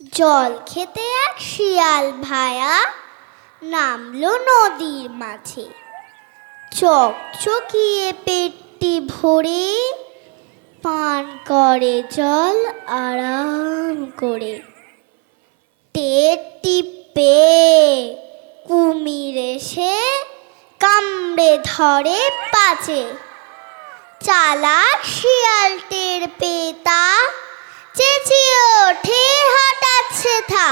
জল খেতে এক শিয়াল ভায়া নামলো নদীর মাঝে। চকচকিয়ে পেটটি ভরে পান করে জল আরাম করে। টের টিপে কুমির এসে কামড়ে ধরে পাচে চালাক শিয়াল টের পেতা চেঁচিয়ে ওঠে হঠাৎ থা।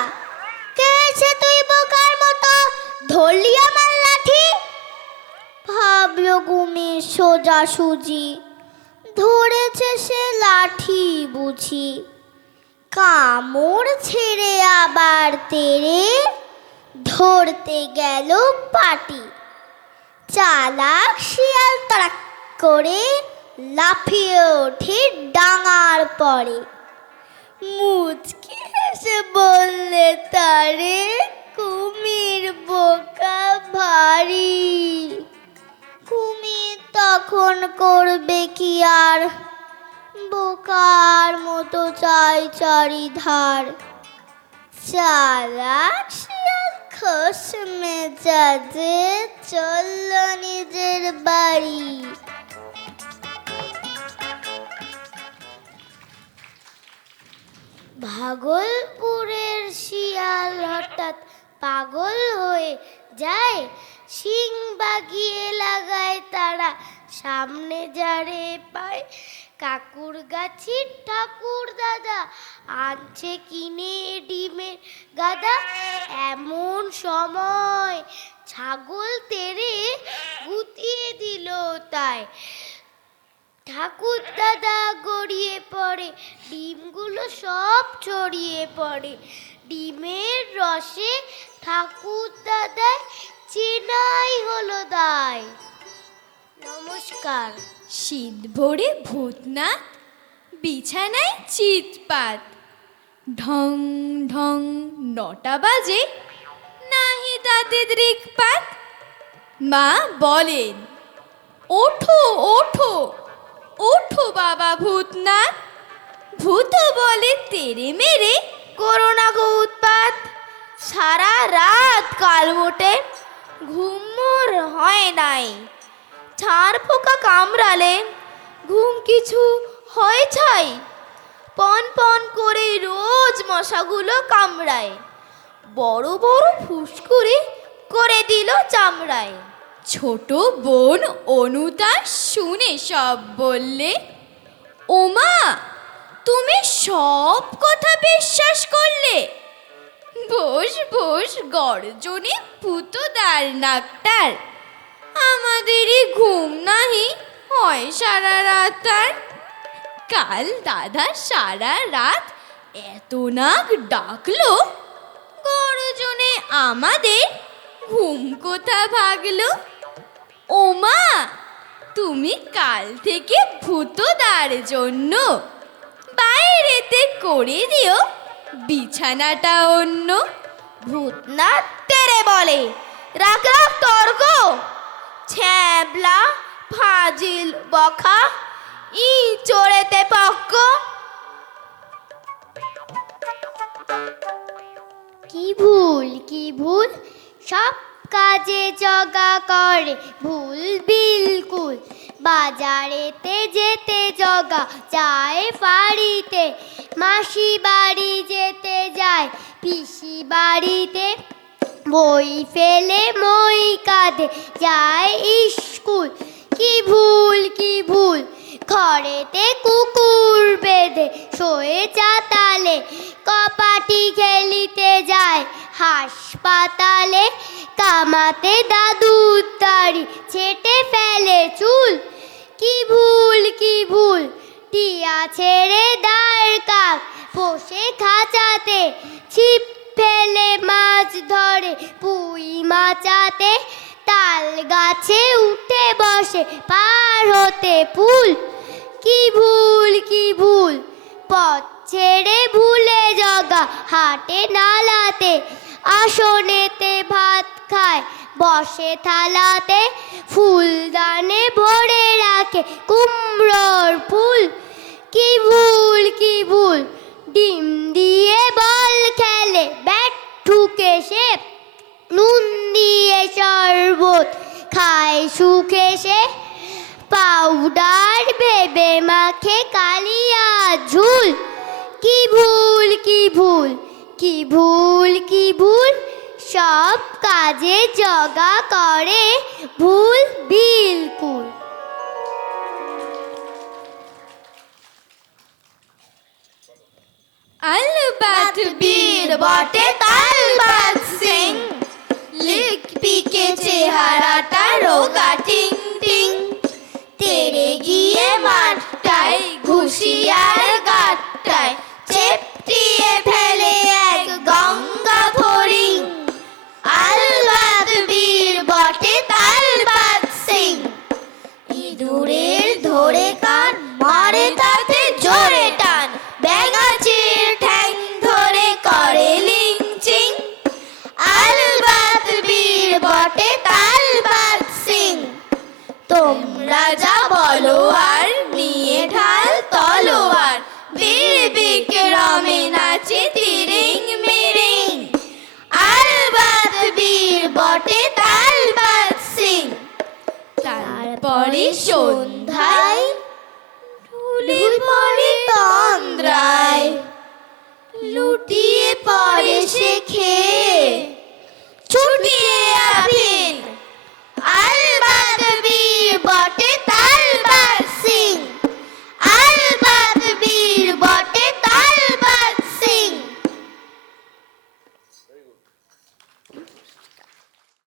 কে হয়েছে তুই বোকার মতো? ধরলি আমার লাঠি? ভাবলো কুমির সোজা সুজি। ধরেছে সে লাঠি বুঝি। কামড় ছেড়ে আবার তেরে ধরতে গেল পাটি। চালাক শিয়াল তাড়াক করে লাফিয়ে ওঠে ডাঙার পরে। মুচকি হেসে বললে, তারে কুমির বোকা ভারী। কুমির তখন করবে কি আর? বোকার মতো চাই চারিধার। চালাক শিয়াল মেজাজে চলল নিজের বাড়ি। ভাগলপুরের শিয়াল হঠাৎ পাগল হয়ে যায়। শিং বাগিয়ে লাগায় তারা, সামনে যারে পায়। কাকুর গাছির ঠাকুর দাদা, আনছে কিনে ডিমের গাদা। এমন সময় ছাগল তেরে গুতিয়ে দিল তাই। ঠাকুর দাদা গড়িয়ে পড়ে, ডিমগুলো সব ছড়িয়ে পড়ে। ডিমের রসে ঠাকুর দাদায় চেনাই হলো দায়। নমস্কার। শীত ভরে ভূতনাথ, বিছানায় চিৎপাত। ঢং ঢং, নটা বাজে, নাহি তাতে দৃকপাত। মা বলেন, ওঠো ওঠো। ওঠো বাবা ভূতনাথ। ভূত বলে তেরে মেরে করোনা গো উৎপাত। সারা রাত কালমোটে ঘুমোর হয় নাই। ছাড় পোকা কামড়ালে ঘুম কিছু হয় ছাই। পন পন করে রোজ মশাগুলো কামড়ায়। বড় বড় ফুসকুড়ি করে দিল চামড়ায়। ছোট বোন অনুতা শুনে সব বললে, ওমা, তুমি সব কথা বিশ্বাস করলে। বস বস, গর্জনে পুতোদার নাকটার। আমাদেরই ঘুম নাহি হয় সারা রাত আর। কাল দাদা সারা রাত এত নাক ডাকলো, গর্জনে আমাদের ঘুম কোথা ভাগলো? ওমা, তুমি কাল থেকে ভূতদার জন্য বাইরেতে করে দিও বিছানাটা অন্য। ভূতনাথ তেরে বলে, রাখ তর্ক ছ্যাবলা, ফাজিল, বখা, ই চড়েতে পক্ক। কি ভুল কি ভুল? সব কাজে জগা করে ভুল বিলকুল। বাজারেতে যেতে জগা যায় ফাড়িতে মাসি বাড়ি যেতে যায়, পিসি বাড়িতে বই ফেলে, মই কাঁধে যায় স্কুল। কি ভুল কি ভুল? ঘরেতে কুকুর বেঁধে শোয়ে চাতালে, কপাটি খেলিতে যায় হাসপাতালে কামাতে দাদু তাড়ি ছেটে ফেলে চুল। কি ভুল কি ভুল? টিয়া ছেড়ে দাঁড় কাক বসে খাঁচাতে ছিপ ফেলে মাছ ধরে, পুই মাচাতে তাল গাছে উঠে বসে, পার হতে ফুল। কি ভুল কি ভুল? পথ ছেড়ে ভুলে জগা, হাটে নালাতে আসনেতে ভাত খায়, বসে থালাতে ফুলদানে ভরে রাখে, কুমড়োর ফুল, কি ভুল কি ভুল? ডিম দিয়ে বল খেলে, ব্যাট ঠুকে সে, নুন দিয়ে শরবত খায় সুখে সে, পাউডার ভেবে মাখে কালিয়া ঝুল, কি ভুল কি ভুল? কি ভুল কি ভুল? সব কাজে জগা করে ভুল বিলকুল। আলবাত বীর বটে তালবাত সিং। লিক পিকে চেহারাটা রোগা টিং টিং। তেরে গিয়ে মাঠটায় ঘুষিয়ার তোমরা বলোয়ার, নিয়ে ঢাল তলোয়ার। বীর বিক্রমে নাচে তিরিং মিরিং। আলবাত বীর বটে তালবাত সিং। তারপরে সন্ধ্যায়